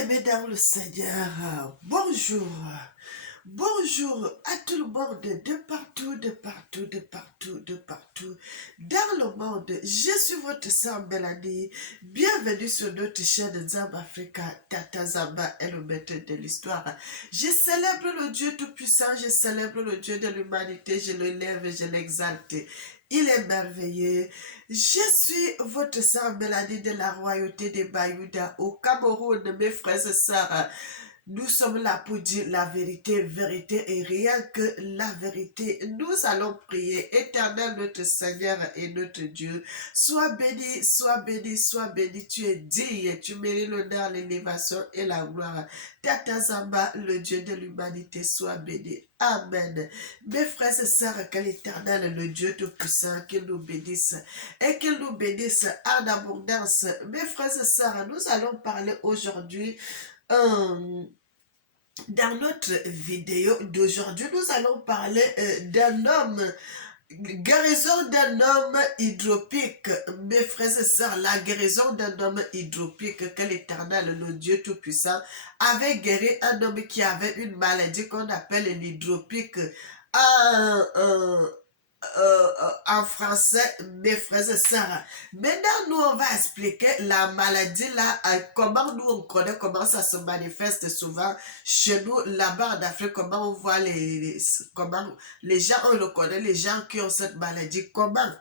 Bien-aimés dans le Seigneur, bonjour. Bonjour à tout le monde de partout, de partout, de partout, de partout dans le monde. Je suis votre sœur Mélanie. Bienvenue sur notre chaîne Zamba Africa. Tata Zamba est le maître de l'histoire. Je célèbre le Dieu Tout-Puissant, je célèbre le Dieu de l'humanité, je le lève et je l'exalte. Il est merveilleux. Je suis votre sœur Mélanie de la royauté des Bayouda au Cameroun, mes frères et sœurs. Nous sommes là pour dire la vérité, vérité et rien que la vérité. Nous allons prier. Éternel notre Seigneur et notre Dieu, sois béni, sois béni, sois béni. Tu es digne, tu mérites l'honneur, l'élévation et la gloire. Tata Zamba, le Dieu de l'humanité, soit béni. Amen. Mes frères et sœurs, que l'Éternel, le Dieu Tout-Puissant, qu'il nous bénisse et qu'il nous bénisse en abondance. Mes frères et sœurs, nous allons parler aujourd'hui dans notre vidéo d'aujourd'hui, nous allons parler d'un homme, guérison d'un homme hydropique. Mes frères et sœurs, la guérison d'un homme hydropique que l'Éternel, le Dieu Tout-Puissant, avait guéri un homme qui avait une maladie qu'on appelle l'hydropique. En français, mes frères et sœurs. Maintenant, nous, on va expliquer la maladie là, comment nous, on connaît, comment ça se manifeste souvent chez nous, là-bas en Afrique, comment on voit comment les gens, on le connaît, les gens qui ont cette maladie, comment.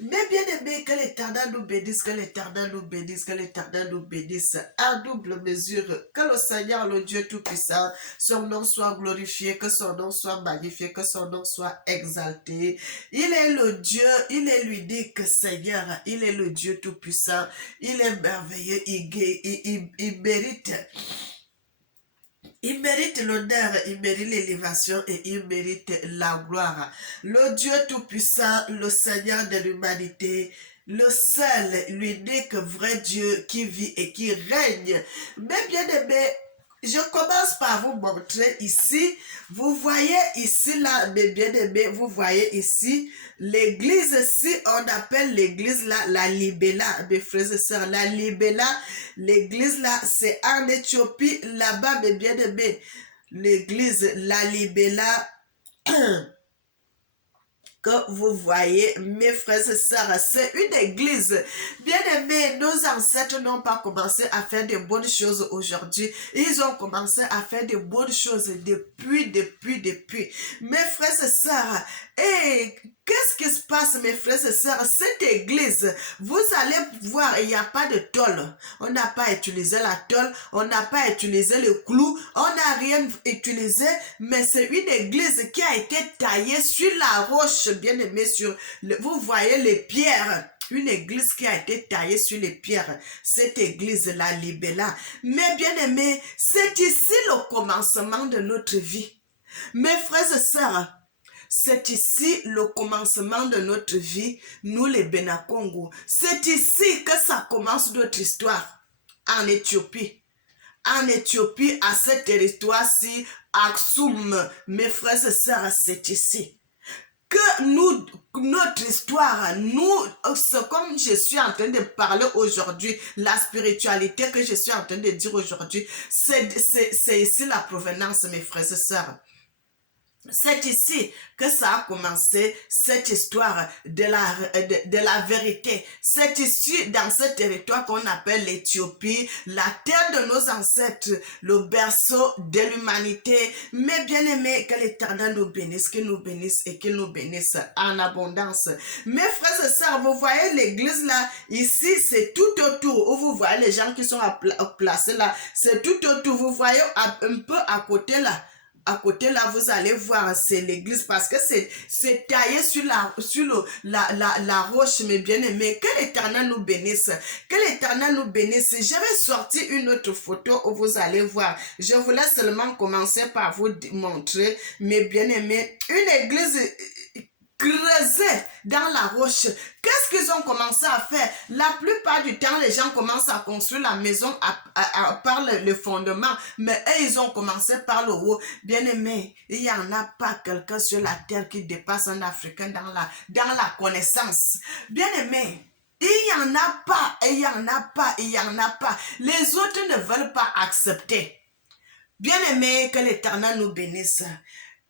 Mais bien aimé, que l'Éternel nous bénisse, que l'Éternel nous bénisse, que l'Éternel nous bénisse à double mesure. Que le Seigneur, le Dieu Tout-Puissant, son nom soit glorifié, que son nom soit magnifié, que son nom soit exalté. Il est le Dieu, il est l'unique Seigneur, il est le Dieu Tout-Puissant, il est merveilleux, il mérite. Il mérite l'honneur, il mérite l'élévation et il mérite la gloire. Le Dieu Tout-Puissant, le Seigneur de l'humanité, le seul, l'unique vrai Dieu qui vit et qui règne. Mais bien aimé, je commence par vous montrer ici. Vous voyez ici, là, mes bien-aimés, vous voyez ici, l'église, si on appelle l'église là, la Libella, mes frères et sœurs, la Libella, l'église là, c'est en Éthiopie, là-bas, mes bien-aimés, l'église, la Libella, que vous voyez, mes frères et sœurs, c'est une église. Bien aimés, nos ancêtres n'ont pas commencé à faire de bonnes choses aujourd'hui. Ils ont commencé à faire de bonnes choses depuis. Mes frères et sœurs, et qu'est-ce qui se passe, mes frères et sœurs? Cette église, vous allez voir, il n'y a pas de tôle. On n'a pas utilisé la tôle, on n'a pas utilisé le clou, on n'a rien utilisé, mais c'est une église qui a été taillée sur la roche, bien aimé, vous voyez les pierres. Une église qui a été taillée sur les pierres. Cette église, la Libella. Mais bien aimé, c'est ici le commencement de notre vie. Mes frères et sœurs, c'est ici le commencement de notre vie, nous les Benakongo. C'est ici que ça commence notre histoire, en Éthiopie. En Éthiopie, à ce territoire-ci, Aksum, mes frères et sœurs, c'est ici. Que nous, notre histoire, comme je suis en train de parler aujourd'hui, la spiritualité que je suis en train de dire aujourd'hui, c'est ici la provenance, mes frères et sœurs. C'est ici que ça a commencé, cette histoire de la vérité. C'est ici, dans ce territoire qu'on appelle l'Éthiopie, la terre de nos ancêtres, le berceau de l'humanité. Mais bien aimé, que l'Éternel nous bénisse, qu'il nous bénisse et qu'il nous bénisse en abondance. Mes frères et sœurs, vous voyez l'église là, ici c'est tout autour, où vous voyez les gens qui sont placés là, c'est tout autour, vous voyez un peu à côté là. À côté là, vous allez voir, c'est l'église parce que c'est taillé sur la roche, mes bien-aimés. Que l'Éternel nous bénisse. Que l'Éternel nous bénisse. Je vais sortir une autre photo où vous allez voir. Je voulais seulement commencer par vous montrer, mes bien-aimés, une église creusée dans la roche. Qu'est-ce qu'ils ont commencé à faire? La plupart du temps, les gens commencent à construire la maison par le fondement, mais eux, ils ont commencé par le haut. Bien aimé, il n'y en a pas quelqu'un sur la terre qui dépasse un Africain dans la connaissance. Bien aimé, Il n'y en a pas, et il n'y en a pas, et il n'y en a pas. Les autres ne veulent pas accepter. Bien-aimés, que l'Éternel nous bénisse.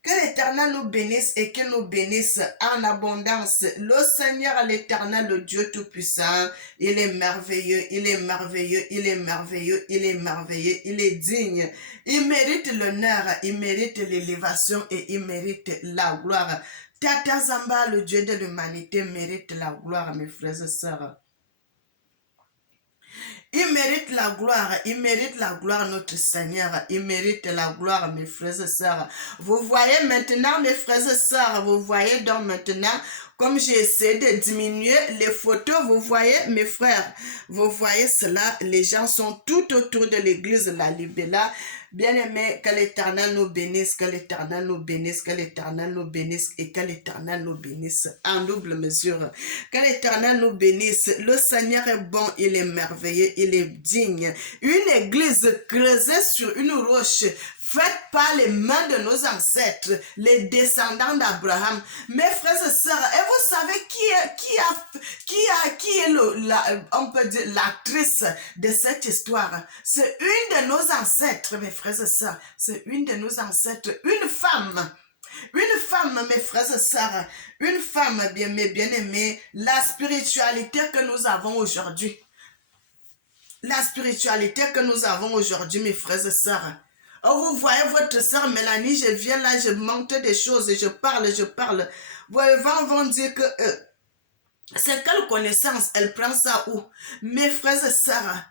Que l'Éternel nous bénisse et qu'il nous bénisse en abondance. Le Seigneur, l'Éternel, le Dieu Tout-Puissant, il est merveilleux, il est merveilleux, il est merveilleux, il est merveilleux, il est digne. Il mérite l'honneur, il mérite l'élévation et il mérite la gloire. Tata Zamba, le Dieu de l'humanité, mérite la gloire, mes frères et sœurs. Il mérite la gloire, notre Seigneur. Il mérite la gloire, mes frères et sœurs. Vous voyez maintenant, mes frères et sœurs, vous voyez donc maintenant, comme j'ai essayé de diminuer les photos, vous voyez, mes frères, vous voyez cela, les gens sont tout autour de l'église La Libella. Bien-aimés, que l'Éternel nous bénisse, que l'Éternel nous bénisse, que l'Éternel nous bénisse et que l'Éternel nous bénisse en double mesure. Que l'Éternel nous bénisse. Le Seigneur est bon, il est merveilleux, il est digne. Une église creusée sur une roche, faite par les mains de nos ancêtres, les descendants d'Abraham. Mes frères et sœurs, et vous savez qui est on peut dire l'actrice de cette histoire? C'est une de nos ancêtres, mes frères et sœurs. C'est une de nos ancêtres, une femme. Une femme, mes frères et sœurs, une femme bien-aimée, la spiritualité que nous avons aujourd'hui. La spiritualité que nous avons aujourd'hui, mes frères et sœurs. Oh, vous voyez votre sœur Mélanie, je viens là, je monte des choses, je parle. Vous vont dire que c'est quelle connaissance, elle prend ça où? Mes frères et sœurs,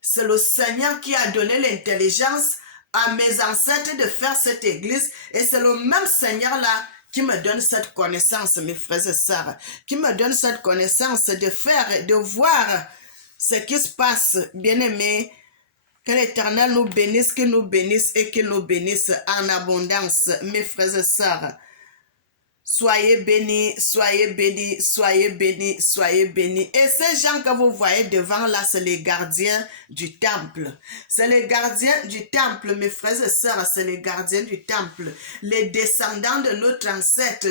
c'est le Seigneur qui a donné l'intelligence à mes ancêtres de faire cette église et c'est le même Seigneur là qui me donne cette connaissance, mes frères et sœurs, qui me donne cette connaissance de faire, de voir ce qui se passe, bien-aimés. Que l'Éternel nous bénisse, qu'il nous bénisse et qu'il nous bénisse en abondance, mes frères et sœurs. Soyez bénis, soyez bénis, soyez bénis, soyez bénis. Et ces gens que vous voyez devant là, c'est les gardiens du temple. C'est les gardiens du temple, mes frères et sœurs, c'est les gardiens du temple. Les descendants de notre ancêtre,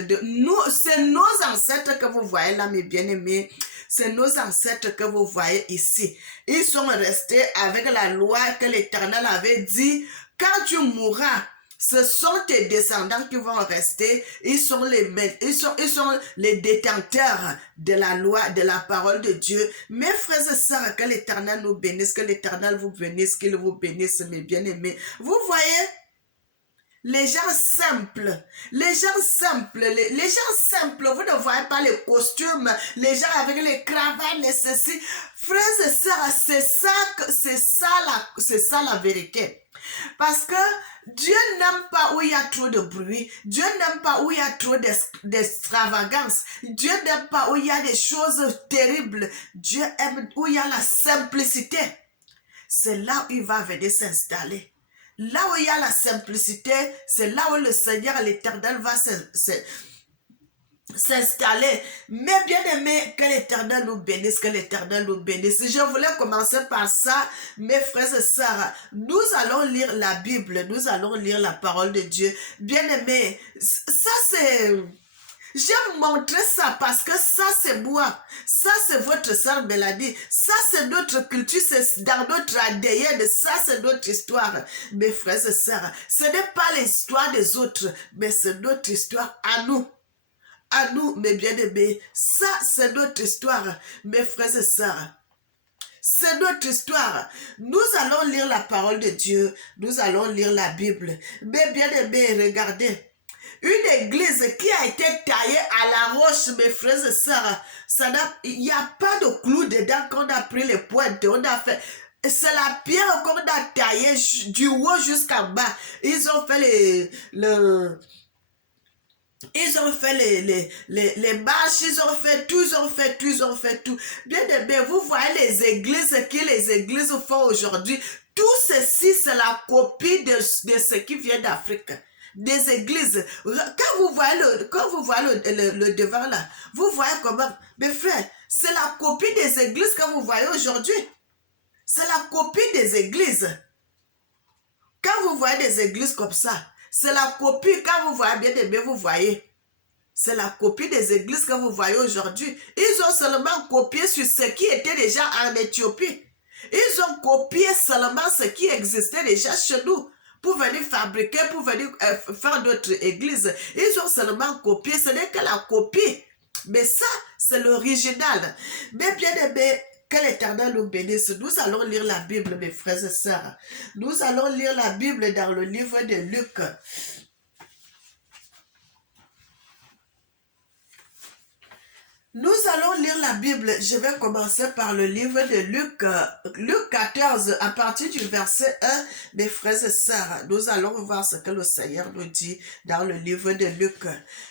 c'est nos ancêtres que vous voyez là, mes bien-aimés. C'est nos ancêtres que vous voyez ici. Ils sont restés avec la loi que l'Éternel avait dit, quand tu mourras, ce sont tes descendants qui vont rester. Ils sont les détenteurs de la loi, de la parole de Dieu. Mes frères et sœurs, que l'Éternel nous bénisse, que l'Éternel vous bénisse, qu'il vous bénisse, mes bien-aimés. Vous voyez, les gens simples, vous ne voyez pas les costumes, les gens avec les cravates, les ceci. Frères et sœurs, c'est ça la vérité. Parce que Dieu n'aime pas où il y a trop de bruit. Dieu n'aime pas où il y a trop d'extravagance. Dieu n'aime pas où il y a des choses terribles. Dieu aime où il y a la simplicité. C'est là où il va venir s'installer. Là où il y a la simplicité, c'est là où le Seigneur, l'Éternel, va s'installer. Mais bien aimé, que l'Éternel nous bénisse, que l'Éternel nous bénisse. Je voulais commencer par ça, mes frères et sœurs. Nous allons lire la Bible, nous allons lire la parole de Dieu. Bien aimé, ça c'est... J'aime montrer ça parce que ça c'est moi, ça c'est votre sœur Mélanie, ça c'est notre culture, c'est dans notre ADN, ça c'est notre histoire, mes frères et sœurs. Ce n'est pas l'histoire des autres, mais c'est notre histoire à nous, mes bien-aimés. Ça c'est notre histoire, mes frères et sœurs. C'est notre histoire. Nous allons lire la parole de Dieu, nous allons lire la Bible. Mais bien-aimés, regardez. Une église qui a été taillée à la roche, mes frères et sœurs, il n'y a pas de clou dedans qu'on a pris les pointes, on a fait... C'est la pierre qu'on a taillée du haut jusqu'en bas. Ils ont fait ils ont fait les marches, ils ont fait tout. Bien aimé, vous voyez les églises font aujourd'hui. Tout ceci, c'est la copie de ce qui vient d'Afrique. Des églises. Quand vous voyez le devant là, vous voyez comment, mes frères, c'est la copie des églises que vous voyez aujourd'hui. C'est la copie des églises. Quand vous voyez des églises comme ça, c'est la copie. Quand vous voyez bien aimé, vous voyez. C'est la copie des églises que vous voyez aujourd'hui. Ils ont seulement copié sur ce qui était déjà en Éthiopie. Ils ont copié seulement ce qui existait déjà chez nous pour venir fabriquer, pour venir faire d'autres églises. Ils ont seulement copié, ce n'est que la copie. Mais ça, c'est l'original. Mais bien aimé, que l'Éternel nous bénisse. Nous allons lire la Bible, mes frères et sœurs. Nous allons lire la Bible dans le livre de Luc. Nous allons lire la Bible. Je vais commencer par le livre de Luc, Luc 14, à partir du verset 1, mes frères et sœurs. Nous allons voir ce que le Seigneur nous dit dans le livre de Luc.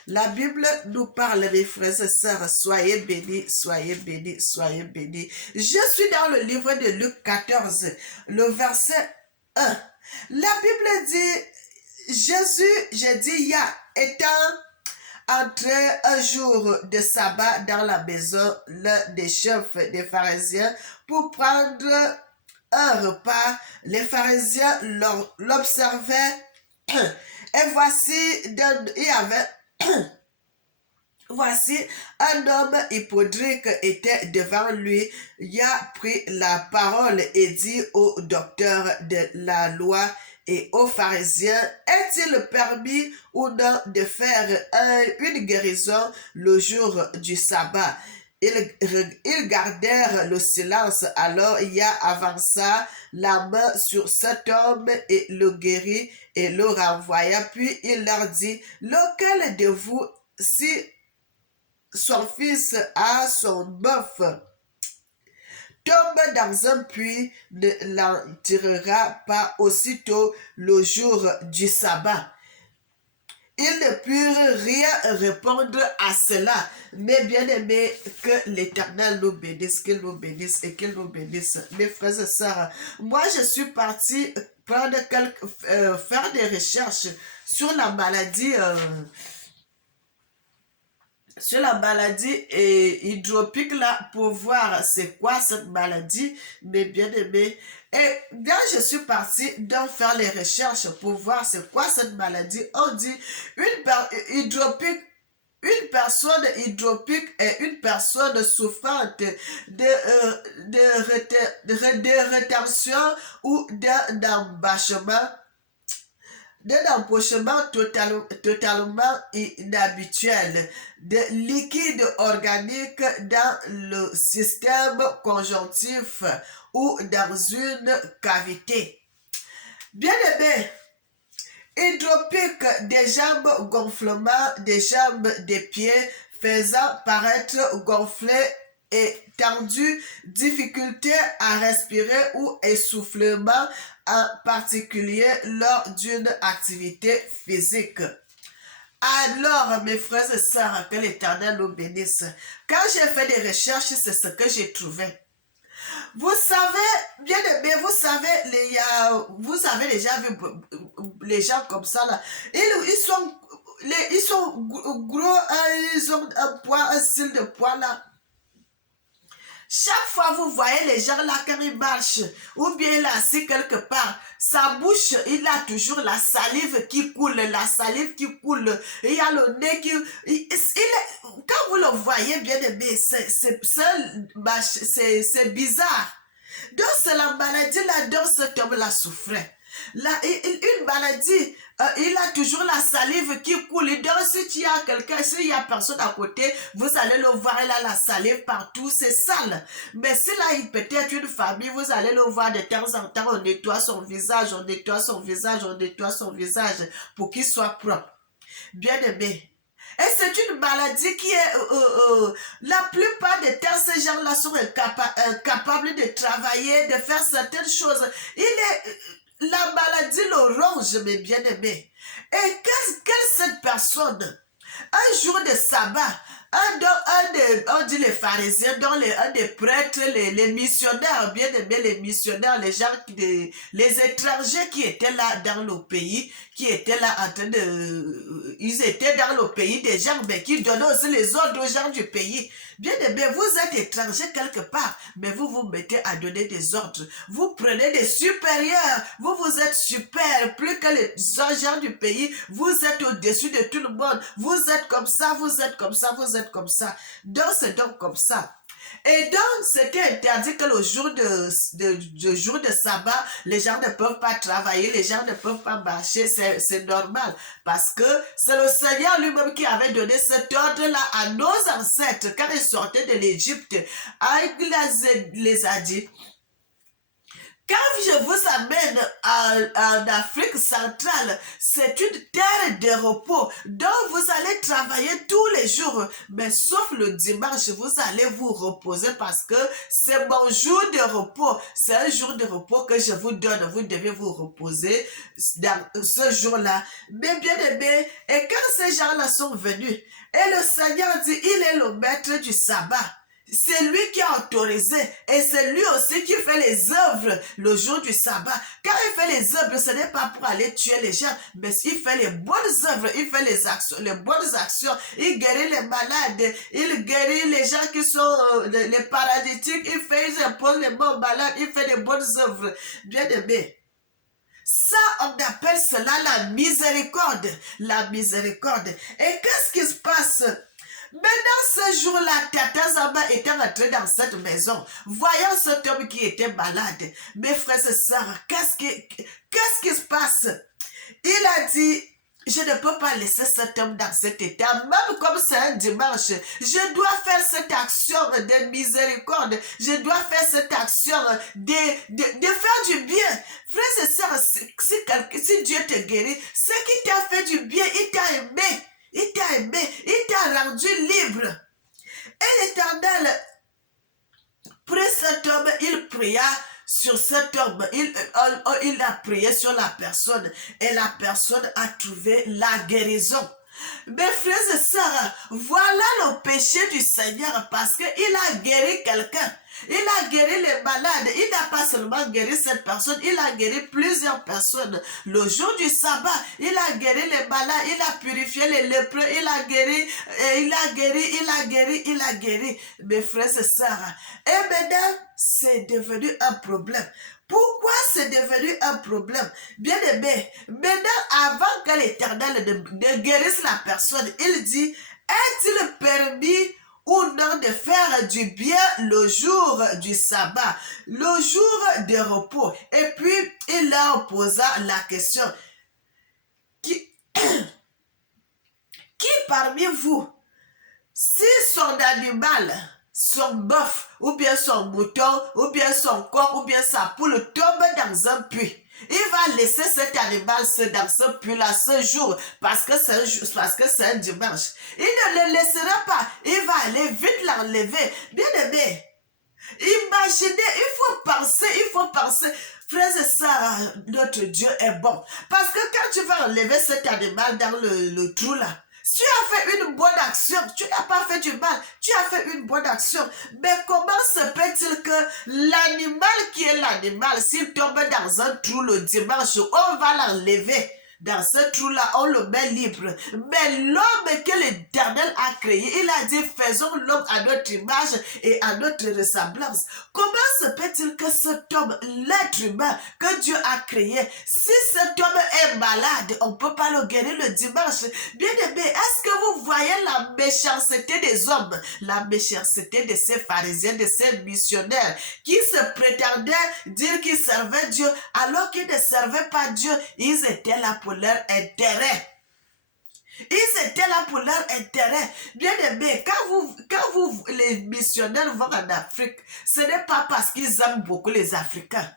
La Bible nous parle, mes frères et sœurs, soyez bénis, soyez bénis, soyez bénis. Je suis dans le livre de Luc 14, le verset 1. La Bible dit, Jésus, j'ai dit, il y a étant entrait un jour de sabbat dans la maison l'un des chefs des pharisiens pour prendre un repas. Les pharisiens l'observaient et voici un homme hypodrique était devant lui. Il a pris la parole et dit au docteur de la loi et aux pharisiens, est-il permis ou non de faire une guérison le jour du sabbat? Ils gardèrent le silence. Alors il avança la main sur cet homme et le guérit et le renvoya. Puis il leur dit, lequel de vous, si son fils a son bœuf, tombe dans un puits, ne l'en tirera pas aussitôt le jour du sabbat? Ils ne purent rien répondre à cela. Mais bien aimé, que l'Éternel nous bénisse, qu'il nous bénisse et qu'il nous bénisse. Mes frères et sœurs, moi je suis parti faire des recherches sur la maladie hydropique là pour voir c'est quoi cette maladie, mais bien aimé. Et quand je suis partie donc faire les recherches pour voir c'est quoi cette maladie, on dit une personne hydropique est une personne souffrante de rétention ou d'un empochement totalement inhabituel de liquide organique dans le système conjonctif ou dans une cavité. Bien aimé, hydropique des jambes, gonflement des jambes, des pieds, faisant paraître gonflé et tendu, difficulté à respirer ou essoufflement, en particulier lors d'une activité physique. Alors, mes frères et sœurs, que l'Éternel nous bénisse. Quand j'ai fait des recherches, c'est ce que j'ai trouvé. Vous savez, bien aimé, vous avez déjà vu les gens comme ça là. Ils sont gros, ils ont un poids, un style de poids là. Chaque fois vous voyez les gens là quand ils marchent, ou bien il est assis quelque part, sa bouche, il a toujours la salive qui coule, Il y a le nez qui... quand vous le voyez bien aimé, c'est bizarre. Donc c'est la maladie là dont cet homme là souffrait. Là, une maladie, il a toujours la salive qui coule. Et donc, s'il y a quelqu'un, s'il y a personne à côté, vous allez le voir, il a la salive partout, c'est sale. Mais s'il a peut-être une famille, vous allez le voir de temps en temps, on nettoie son visage, pour qu'il soit propre. Bien aimé. Et c'est une maladie qui est... la plupart des temps, ces gens-là sont incapables de travailler, de faire certaines choses. La maladie le ronge, mes bien-aimés. Et quelle cette personne, un jour de sabbat, On dit les pharisiens, un des prêtres, les missionnaires, bien aimés, les missionnaires, les gens, les étrangers qui étaient là dans le pays, qui étaient là en train de... Ils étaient dans le pays des gens, mais qui donnaient aussi les ordres aux gens du pays. Bien aimé, vous êtes étrangers quelque part, mais vous vous mettez à donner des ordres. Vous prenez des supérieurs, vous êtes super, plus que les gens du pays, vous êtes au-dessus de tout le monde. Vous êtes comme ça, vous êtes comme ça, vous êtes comme ça. Donc, c'est donc comme ça. Et donc, c'était interdit que le jour de sabbat, les gens ne peuvent pas travailler, les gens ne peuvent pas marcher, c'est normal. Parce que c'est le Seigneur lui-même qui avait donné cet ordre-là à nos ancêtres quand ils sortaient de l'Égypte. Il les a dit, quand je vous amène en Afrique centrale, c'est une terre de repos dont vous allez travailler tous les jours. Mais sauf le dimanche, vous allez vous reposer parce que c'est mon jour de repos. C'est un jour de repos que je vous donne. Vous devez vous reposer dans ce jour-là. Mais bien aimé, et quand ces gens-là sont venus, et le Seigneur dit, il est le maître du sabbat. C'est lui qui a autorisé et c'est lui aussi qui fait les œuvres le jour du sabbat. Quand il fait les œuvres, ce n'est pas pour aller tuer les gens, mais il fait les bonnes œuvres, il fait les bonnes actions, il guérit les malades, il guérit les gens qui sont les paralytiques, il impose les bons malades, il fait les bonnes œuvres. Bien aimé. Ça, on appelle cela la miséricorde. La miséricorde. Et qu'est-ce qui se passe? Mais dans ce jour-là, Tata Zamba était rentré dans cette maison, voyant cet homme qui était malade. Mes frères et sœurs, qu'est-ce qui se passe? Il a dit, je ne peux pas laisser cet homme dans cet état, même comme c'est un dimanche. Je dois faire cette action de miséricorde. Je dois faire cette action de faire du bien. Frères et sœurs, si Dieu te guérit, ce qui t'a fait du bien, il t'a aimé. Il t'a aimé, il t'a rendu libre. Et l'Éternel prit cet homme, il pria sur cet homme, il a prié sur la personne et la personne a trouvé la guérison. Mes frères et sœurs, voilà le péché du Seigneur parce qu'il a guéri quelqu'un. Il a guéri les malades. Il n'a pas seulement guéri cette personne, il a guéri plusieurs personnes. Le jour du sabbat, il a guéri les malades, il a purifié les lépreux, il a guéri. Mes frères et sœurs, et maintenant, c'est devenu un problème. Pourquoi c'est devenu un problème? Bien aimé, maintenant, avant que l'Éternel ne guérisse la personne, il dit, est-il permis ou non de faire du bien le jour du sabbat, le jour de repos? Et puis, il leur posa la question, qui parmi vous, si son animal, son bœuf, ou bien son mouton, ou bien son coq, ou bien sa poule tombe dans un puits, il va laisser cet animal dans ce puits-là ce jour, parce que c'est un dimanche. Il ne le laissera pas, il va aller vite l'enlever. Bien aimé, imaginez, il faut penser. Frères et sœurs, notre Dieu est bon. Parce que quand tu vas enlever cet animal dans le trou là, tu as fait une bonne action, tu n'as pas fait du mal, tu as fait une bonne action. Mais comment se peut-il que l'animal qui est l'animal, s'il tombe dans un trou le dimanche, on va l'enlever? Dans ce trou-là, on le met libre. Mais l'homme que l'Éternel a créé, il a dit, faisons l'homme à notre image et à notre ressemblance. Comment se peut-il que cet homme, l'être humain que Dieu a créé, si cet homme est malade, on ne peut pas le guérir le dimanche? Bien aimé, est-ce que vous voyez la méchanceté des hommes, la méchanceté de ces pharisiens, de ces missionnaires qui se prétendaient dire qu'ils servaient Dieu alors qu'ils ne servaient pas Dieu? Ils étaient là pour leur intérêt. Ils étaient là pour leur intérêt. Bien aimé, quand vous, les missionnaires vont en Afrique, ce n'est pas parce qu'ils aiment beaucoup les Africains.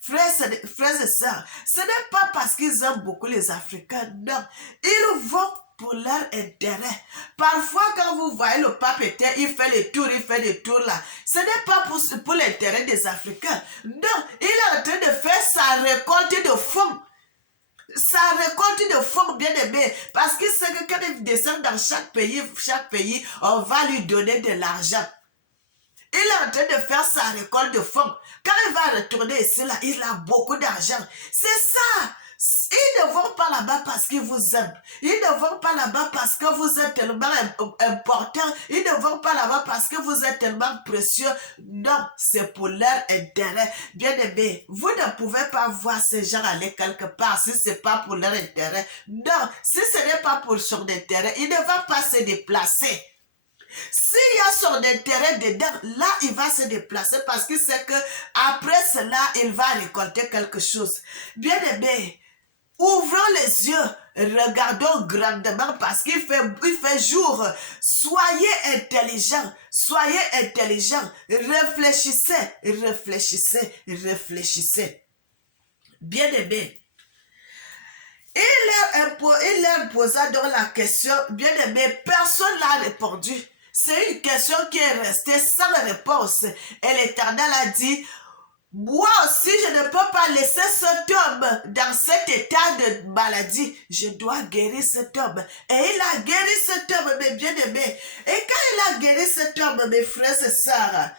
Frères et sœurs, ce n'est pas parce qu'ils aiment beaucoup les Africains, non. Ils vont pour leur intérêt. Parfois, quand vous voyez le pape éternel, il fait des tours là. Ce n'est pas pour l'intérêt des Africains. Non, il est en train de faire sa récolte de fonds. sa récolte de fonds, bien aimé, parce qu'il sait que quand il descend dans chaque pays, on va lui donner de l'argent. Il est en train de faire sa récolte de fonds. Quand il va retourner ici, là, il a beaucoup d'argent. C'est ça. Ils ne vont pas là-bas parce qu'ils vous aiment. Ils ne vont pas là-bas parce que vous êtes tellement important. Ils ne vont pas là-bas parce que vous êtes tellement précieux. Non, c'est pour leur intérêt. Bien aimé, vous ne pouvez pas voir ces gens aller quelque part si ce n'est pas pour leur intérêt. Non, si ce n'est pas pour son intérêt, il ne va pas se déplacer. S'il y a son intérêt dedans, là, il va se déplacer parce qu'il sait que après cela, il va récolter quelque chose. Bien aimé, ouvrons les yeux, regardons grandement parce qu'il fait jour. Soyez intelligents, réfléchissez. Bien aimé. Il leur posa donc la question, bien aimé, personne n'a répondu. C'est une question qui est restée sans réponse. Et l'Éternel a dit, moi aussi, je ne peux pas laisser cet homme dans cet état de maladie. Je dois guérir cet homme. Et il a guéri cet homme, mes bien-aimés. Et quand il a guéri cet homme, mes frères et sœurs,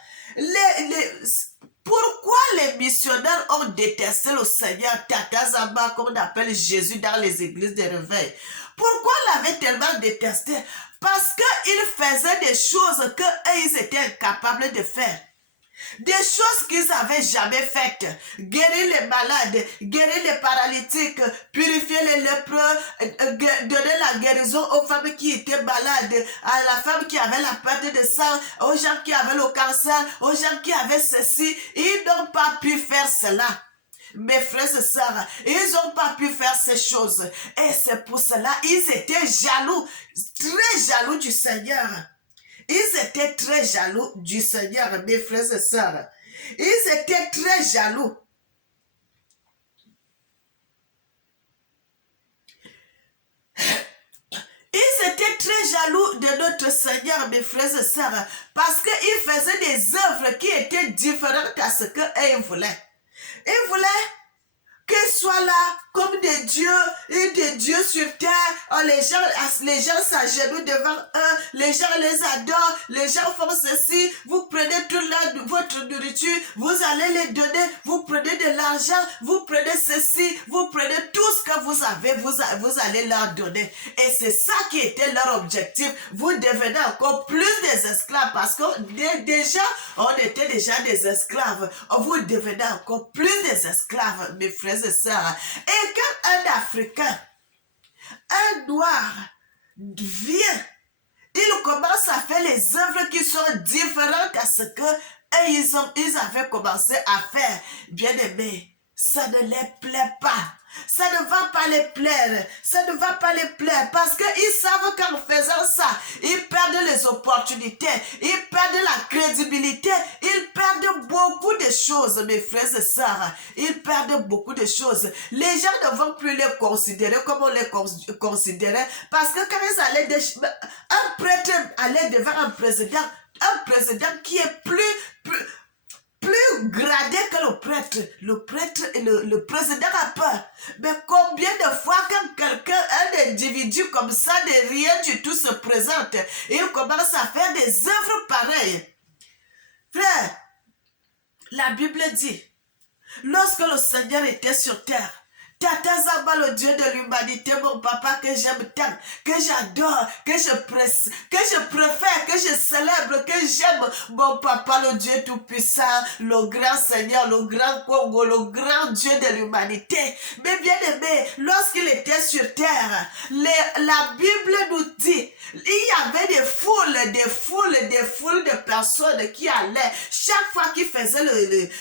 pourquoi les missionnaires ont détesté le Seigneur Tata Zamba, qu'on appelle Jésus dans les églises de réveil? Pourquoi l'avaient tellement détesté? Parce qu'il faisait des choses qu'ils étaient incapables de faire. Des choses qu'ils n'avaient jamais faites. Guérir les malades, guérir les paralytiques, purifier les lépreux, donner la guérison aux femmes qui étaient malades, à la femme qui avait la perte de sang, aux gens qui avaient le cancer, aux gens qui avaient ceci. Ils n'ont pas pu faire cela. Mes frères et sœurs, ils n'ont pas pu faire ces choses. Et c'est pour cela ils étaient jaloux, très jaloux du Seigneur. Ils étaient très jaloux du Seigneur, mes frères et sœurs. Ils étaient très jaloux. Ils étaient très jaloux de notre Seigneur, mes frères et sœurs, parce qu'il faisait des œuvres qui étaient différentes à ce qu'ils voulaient. Ils voulaient qu'ils soient là comme des dieux et des dieux sur terre. Oh, les gens s'agenouillent devant eux, les gens les adorent, les gens font ceci. Vous prenez toute votre nourriture, vous allez les donner, vous prenez de l'argent, vous prenez ceci, vous prenez tout ce que vous avez, vous allez leur donner. Et c'est ça qui était leur objectif. Vous devenez encore plus des esclaves parce que déjà, on était déjà des esclaves. Vous devenez encore plus des esclaves, mes frères et sœurs. Et quand un Africain, un noir, vient, il commence à faire les œuvres qui sont différentes à ce que ils avaient commencé à faire. Bien aimé, ça ne les plaît pas. Ça ne va pas les plaire. Ça ne va pas les plaire parce qu'ils savent qu'en faisant ça, ils perdent les opportunités, ils perdent la crédibilité, ils perdent beaucoup de choses, mes frères et sœurs. Ils perdent beaucoup de choses. Les gens ne vont plus les considérer comme on les considérait parce que quand ils allaient, un prêtre allait devant un président qui est plus gradé que le prêtre. Le président a peur. Mais combien de fois quand quelqu'un, un individu comme ça, de rien du tout se présente, il commence à faire des œuvres pareilles. Frère, la Bible dit, lorsque le Seigneur était sur terre, Tata Zamba, le Dieu de l'humanité, mon papa que j'aime tant, que j'adore, que je préfère, que je célèbre, que j'aime, mon papa, le Dieu tout-puissant, le grand Seigneur, le grand Congo, le grand Dieu de l'humanité. Mais bien aimé, lorsqu'il était sur terre, la Bible nous dit, il y avait des foules de personnes qui allaient, chaque fois qu'il faisait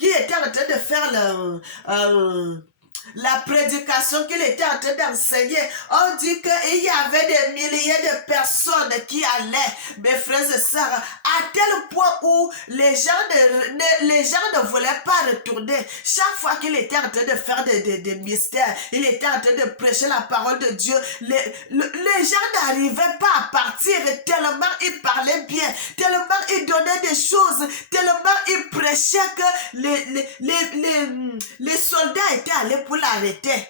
qui était en train de faire la prédication qu'il était en train d'enseigner, on dit qu'il y avait des milliers de personnes qui allaient, mes frères et sœurs, à tel point où les gens ne voulaient pas retourner. Chaque fois qu'il était en train de faire des mystères, il était en train de prêcher la parole de Dieu, les gens n'arrivaient pas à partir tellement il parlait bien, tellement il donnait des choses, tellement il prêchait que les soldats étaient allés pour l'arrêter.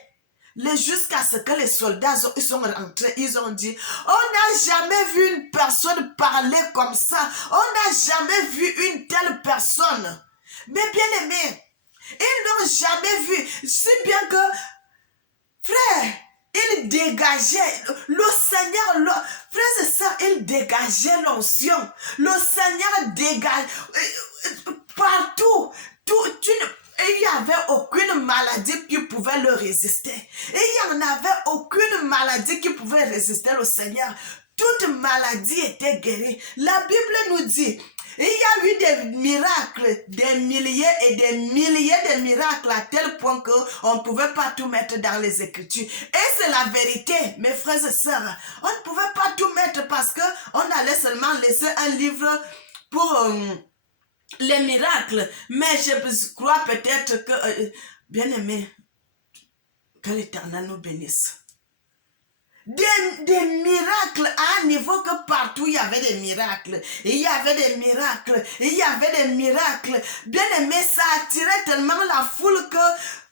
Jusqu'à ce que les soldats ils sont rentrés, ils ont dit, on n'a jamais vu une personne parler comme ça. On n'a jamais vu une telle personne. Mais bien aimé, ils n'ont jamais vu. Si bien que, frère, il dégageait, le Seigneur, frère et sœurs, il dégageait l'onction. Le Seigneur dégage partout. Il n'y avait aucune maladie qui pouvait le résister. Il n'y en avait aucune maladie qui pouvait résister au Seigneur. Toute maladie était guérie. La Bible nous dit, il y a eu des miracles, des milliers et des milliers de miracles à tel point qu'on ne pouvait pas tout mettre dans les Écritures. Et c'est la vérité, mes frères et sœurs. On ne pouvait pas tout mettre parce qu'on allait seulement laisser un livre pour les miracles. Mais je crois peut-être que, bien aimé, que l'Éternel nous bénisse. Des miracles à un niveau que partout il y avait des miracles. Il y avait des miracles. Il y avait des miracles. Bien aimé, ça attirait tellement la foule que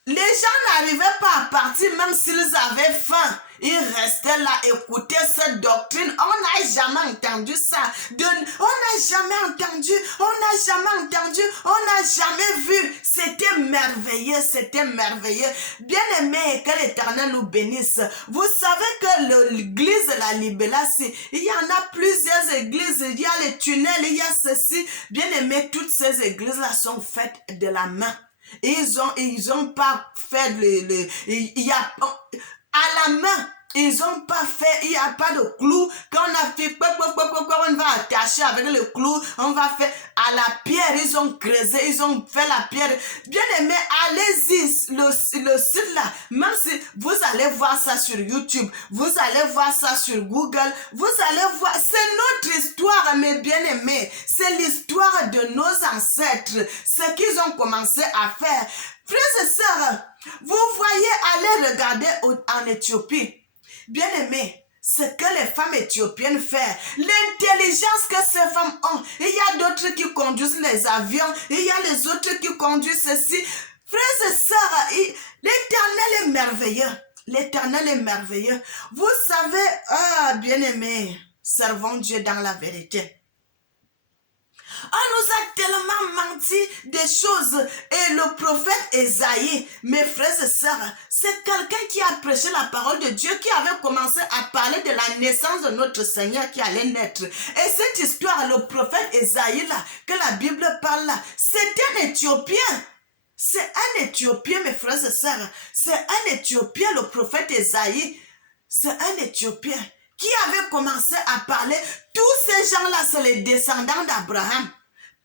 les gens n'arrivaient pas à partir même s'ils avaient faim. Ils restaient là, écoutaient cette doctrine. On n'a jamais entendu ça. On n'a jamais entendu. On n'a jamais entendu. On n'a jamais vu. C'était merveilleux. C'était merveilleux. Bien aimé, que l'Éternel nous bénisse. Vous savez que l'église de la Libération, il y en a plusieurs églises. Il y a les tunnels, il y a ceci. Bien aimé, toutes ces églises-là sont faites de la main. Ils ont pas fait il y a à la main. Ils n'ont pas fait, il n'y a pas de clou. Quand on a fait, on va attacher avec le clou, on va faire à la pierre. Ils ont creusé, ils ont fait la pierre. Bien aimé, allez-y, le site là, même si vous allez voir ça sur YouTube, vous allez voir ça sur Google, vous allez voir, c'est notre histoire, mes bien-aimés. C'est l'histoire de nos ancêtres, ce qu'ils ont commencé à faire. Frères et sœurs, vous voyez, allez regarder en Éthiopie. Bien aimé, ce que les femmes éthiopiennes font, l'intelligence que ces femmes ont. Il y a d'autres qui conduisent les avions, il y a les autres qui conduisent ceci. Frères et sœurs, l'Éternel est merveilleux. L'Éternel est merveilleux. Vous savez, bien aimé, servons Dieu dans la vérité. On nous a tellement menti des choses. Et le prophète Esaïe, mes frères et sœurs, c'est quelqu'un qui a prêché la parole de Dieu, qui avait commencé à parler de la naissance de notre Seigneur qui allait naître. Et cette histoire, le prophète Esaïe là, que la Bible parle là, c'est un Éthiopien. C'est un Éthiopien, mes frères et sœurs. C'est un Éthiopien, le prophète Esaïe. C'est un Éthiopien qui avait commencé à parler. Tous ces gens-là, c'est les descendants d'Abraham.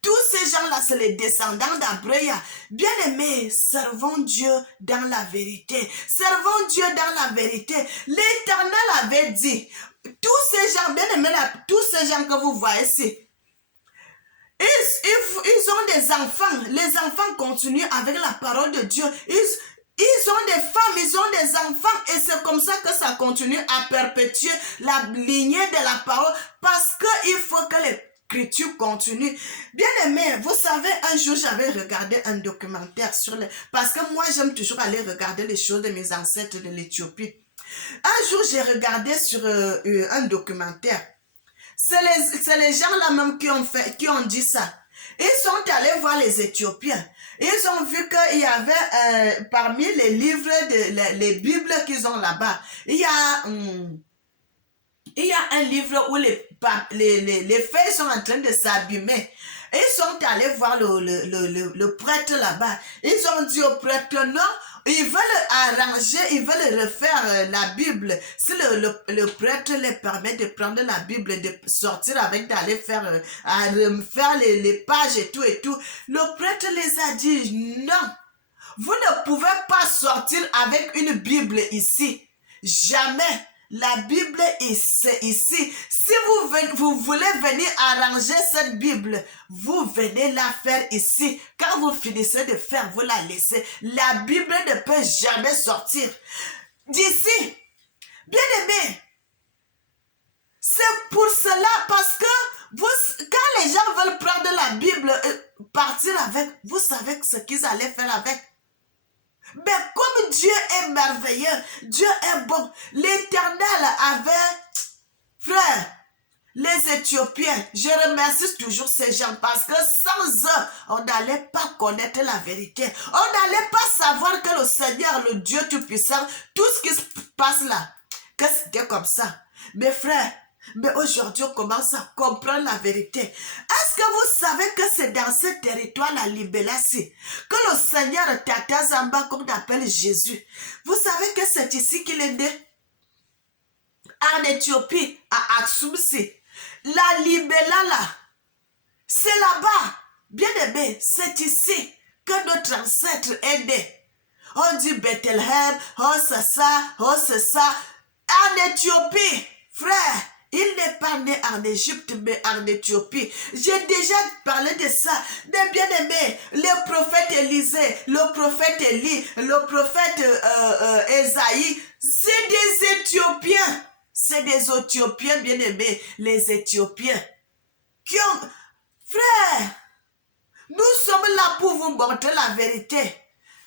Tous ces gens-là, c'est les descendants d'Abraham. Bien-aimés, servons Dieu dans la vérité. Servons Dieu dans la vérité. L'Éternel avait dit, tous ces gens, bien-aimés, tous ces gens que vous voyez ici, ils ont des enfants. Les enfants continuent avec la parole de Dieu. Ils ont des femmes, ils ont des enfants et c'est comme ça que ça continue à perpétuer la lignée de la parole parce qu'il faut que l'écriture continue. Bien aimé, vous savez, un jour j'avais regardé un documentaire parce que moi j'aime toujours aller regarder les choses de mes ancêtres de l'Éthiopie. Un jour j'ai regardé sur un documentaire. C'est les gens là même qui ont dit ça. Ils sont allés voir les Éthiopiens. Ils ont vu qu'il y avait parmi les livres, les Bibles qu'ils ont là-bas, il y a un livre où les feuilles sont en train de s'abîmer. Ils sont allés voir le prêtre là-bas. Ils ont dit au prêtre, non, ils veulent arranger, ils veulent refaire la Bible. Si le prêtre les permet de prendre la Bible, de sortir avec, d'aller faire les pages et tout, le prêtre les a dit, non, vous ne pouvez pas sortir avec une Bible ici. Jamais. La Bible est ici. Si vous voulez venir arranger cette Bible, vous venez la faire ici. Quand vous finissez de faire, vous la laissez. La Bible ne peut jamais sortir d'ici. Bien aimé, c'est pour cela parce que quand les gens veulent prendre la Bible, partir avec, vous savez ce qu'ils allaient faire avec. Mais comme Dieu est merveilleux, Dieu est bon. L'Éternel avait, frère, les Éthiopiens, je remercie toujours ces gens parce que sans eux, on n'allait pas connaître la vérité. On n'allait pas savoir que le Seigneur, le Dieu Tout-Puissant, tout ce qui se passe là, que c'était comme ça. Mes frères, mais aujourd'hui, on commence à comprendre la vérité. Est-ce que vous savez que c'est dans ce territoire, la Libélassie, que le Seigneur Tata Zamba, qu'on appelle Jésus, vous savez que c'est ici qu'il est né? En Éthiopie, à Aksumsi. La Libélala, c'est là-bas. Bien aimé, c'est ici que notre ancêtre est né. On dit Bethléem, oh c'est ça, oh c'est ça. En Éthiopie, frère, il n'est pas né en Égypte, mais en Éthiopie. J'ai déjà parlé de ça. Mais bien aimé, le prophète Élisée, le prophète Élie, le prophète Ésaïe, c'est des Éthiopiens. C'est des Éthiopiens, bien aimés, les Éthiopiens. Qui ont... Frère, nous sommes là pour vous montrer la vérité.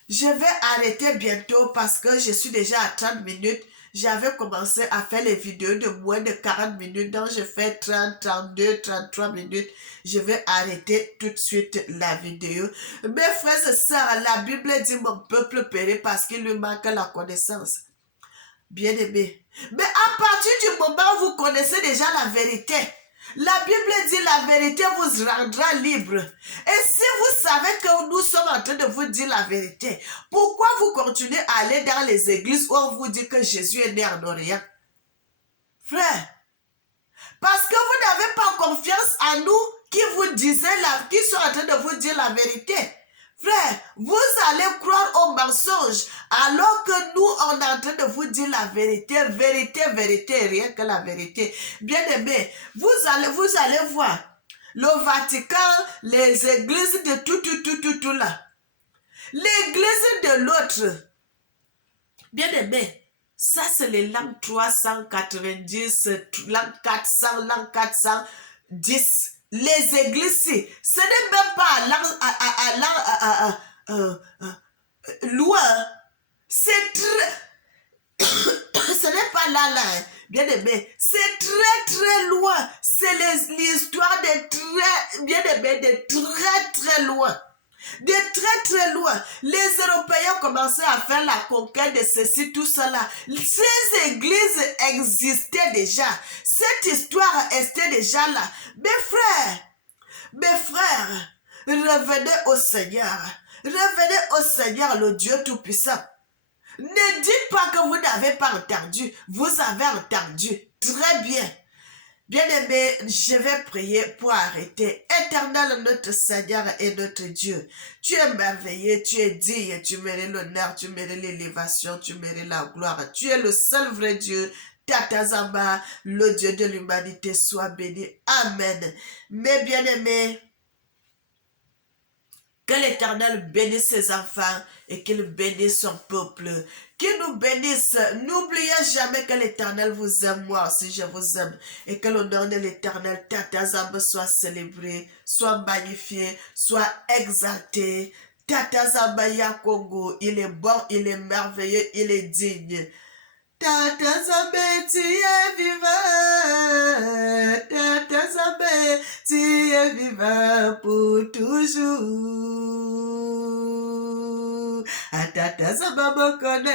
Je vais arrêter bientôt parce que je suis déjà à 30 minutes. J'avais commencé à faire les vidéos de moins de 40 minutes. Donc, je fais 30, 32, 33 minutes. Je vais arrêter tout de suite la vidéo. Mes frères et sœurs, la Bible dit mon peuple périt parce qu'il lui manque la connaissance. Bien-aimé. Mais à partir du moment où vous connaissez déjà la vérité, la Bible dit la vérité vous rendra libre. Et si vous savez que nous sommes en train de vous dire la vérité, pourquoi vous continuez à aller dans les églises où on vous dit que Jésus est né en Orient? Frère, parce que vous n'avez pas confiance en nous qui sont en train de vous dire la vérité. Frère, vous allez croire au mensonge alors que nous, on est en train de vous dire la vérité, vérité, vérité, rien que la vérité. Bien aimé, vous allez voir le Vatican, les églises de tout là. L'église de l'autre, bien aimé, ça c'est les langues 390, langue 400, langue 410. Les églises, ce n'est même pas loin. C'est très... ce n'est pas là, bien aimé. C'est très, très loin. C'est l'histoire de très, bien aimé, de très, très loin. De très très loin, les Européens commençaient à faire la conquête de ceci, tout cela. Ces églises existaient déjà. Cette histoire était déjà là. Mes frères, revenez au Seigneur. Revenez au Seigneur, le Dieu Tout-Puissant. Ne dites pas que vous n'avez pas entendu. Vous avez entendu. Très bien. Bien-aimé, je vais prier pour arrêter. Éternel, notre Seigneur et notre Dieu, tu es merveilleux, tu es digne, tu mérites l'honneur, tu mérites l'élévation, tu mérites la gloire. Tu es le seul vrai Dieu. Tata Zamba, le Dieu de l'humanité, soit béni. Amen. Mes bien-aimés, que l'Éternel bénisse ses enfants et qu'il bénisse son peuple. Qu'il nous bénisse. N'oubliez jamais que l'Éternel vous aime, moi aussi je vous aime. Et que le nom de l'Éternel, Tata Zamba, soit célébré, soit magnifié, soit exalté. Tata Zamba Yakongo, il est bon, il est merveilleux, il est digne. Tata Zamba, tu es vivant. Tata Zamba, tu es vivant pour toujours. Tata Zamba me connaît.